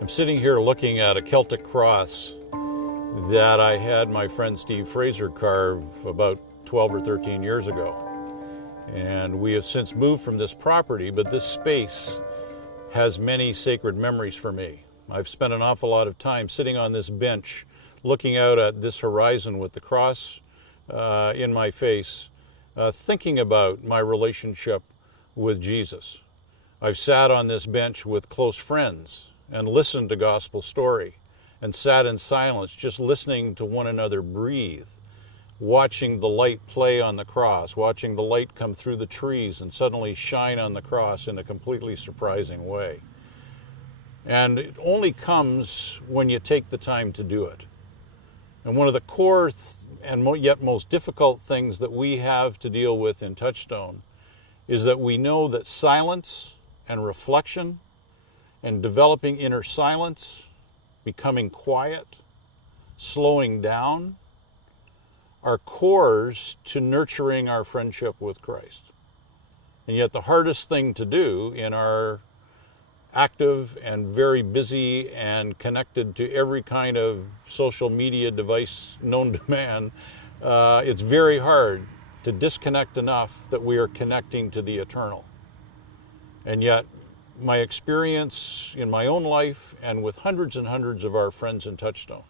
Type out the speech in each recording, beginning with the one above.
I'm sitting here looking at a Celtic cross that I had my friend Steve Fraser carve about 12 or 13 years ago. And we have since moved from this property, but this space has many sacred memories for me. I've spent an awful lot of time sitting on this bench, looking out at this horizon with the cross in my face, thinking about my relationship with Jesus. I've sat on this bench with close friends and listened to gospel story and sat in silence, just listening to one another breathe, watching the light play on the cross, watching the light come through the trees and suddenly shine on the cross in a completely surprising way. And it only comes when you take the time to do it. And one of the core and yet most difficult things that we have to deal with in Touchstone is that we know that silence and reflection and developing inner silence, becoming quiet, slowing down, are cores to nurturing our friendship with Christ. And yet the hardest thing to do in our active and very busy and connected to every kind of social media device known to man, it's very hard to disconnect enough that we are connecting to the eternal. And yet my experience in my own life and with hundreds and hundreds of our friends in Touchstone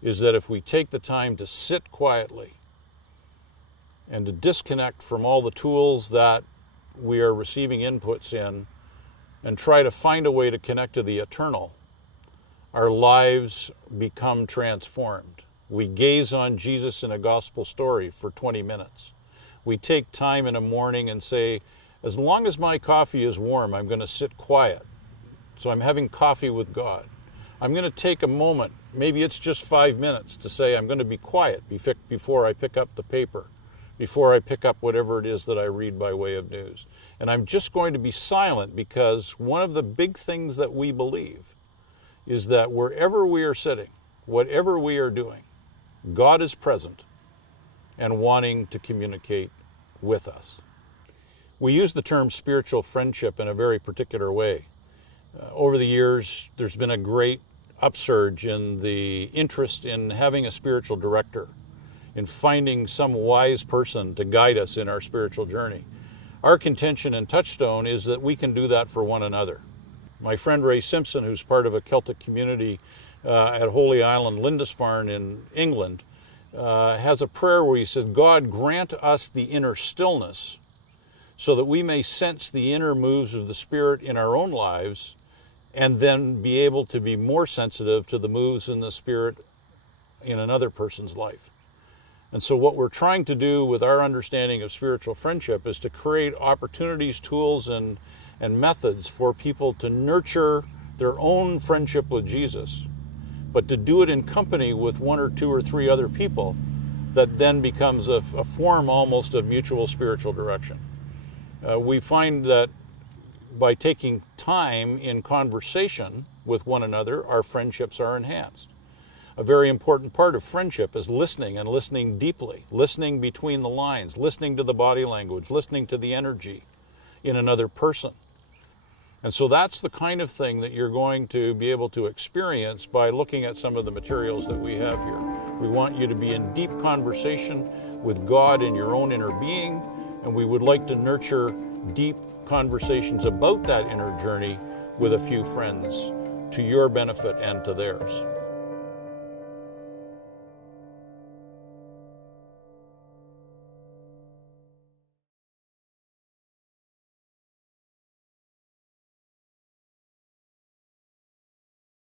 is that if we take the time to sit quietly and to disconnect from all the tools that we are receiving inputs in and try to find a way to connect to the eternal, our lives become transformed. We gaze on Jesus in a gospel story for 20 minutes. We take time in a morning and say, as long as my coffee is warm, I'm going to sit quiet. So I'm having coffee with God. I'm going to take a moment, maybe it's just 5 minutes, to say I'm going to be quiet before I pick up the paper, before I pick up whatever it is that I read by way of news. And I'm just going to be silent, because one of the big things that we believe is that wherever we are sitting, whatever we are doing, God is present and wanting to communicate with us. We use the term spiritual friendship in a very particular way. Over the years, there's been a great upsurge in the interest in having a spiritual director, in finding some wise person to guide us in our spiritual journey. Our contention in Touchstone is that we can do that for one another. My friend Ray Simpson, who's part of a Celtic community at Holy Island, Lindisfarne in England, has a prayer where he says, God, grant us the inner stillness so that we may sense the inner moves of the Spirit in our own lives, and then be able to be more sensitive to the moves in the Spirit in another person's life. And so what we're trying to do with our understanding of spiritual friendship is to create opportunities, tools, and methods for people to nurture their own friendship with Jesus, but to do it in company with one or two or three other people that then becomes a form almost of mutual spiritual direction. We find that by taking time in conversation with one another, our friendships are enhanced. A very important part of friendship is listening, and listening deeply, listening between the lines, listening to the body language, listening to the energy in another person. And so that's the kind of thing that you're going to be able to experience by looking at some of the materials that we have here. We want you to be in deep conversation with God in your own inner being, and we would like to nurture deep conversations about that inner journey with a few friends to your benefit and to theirs.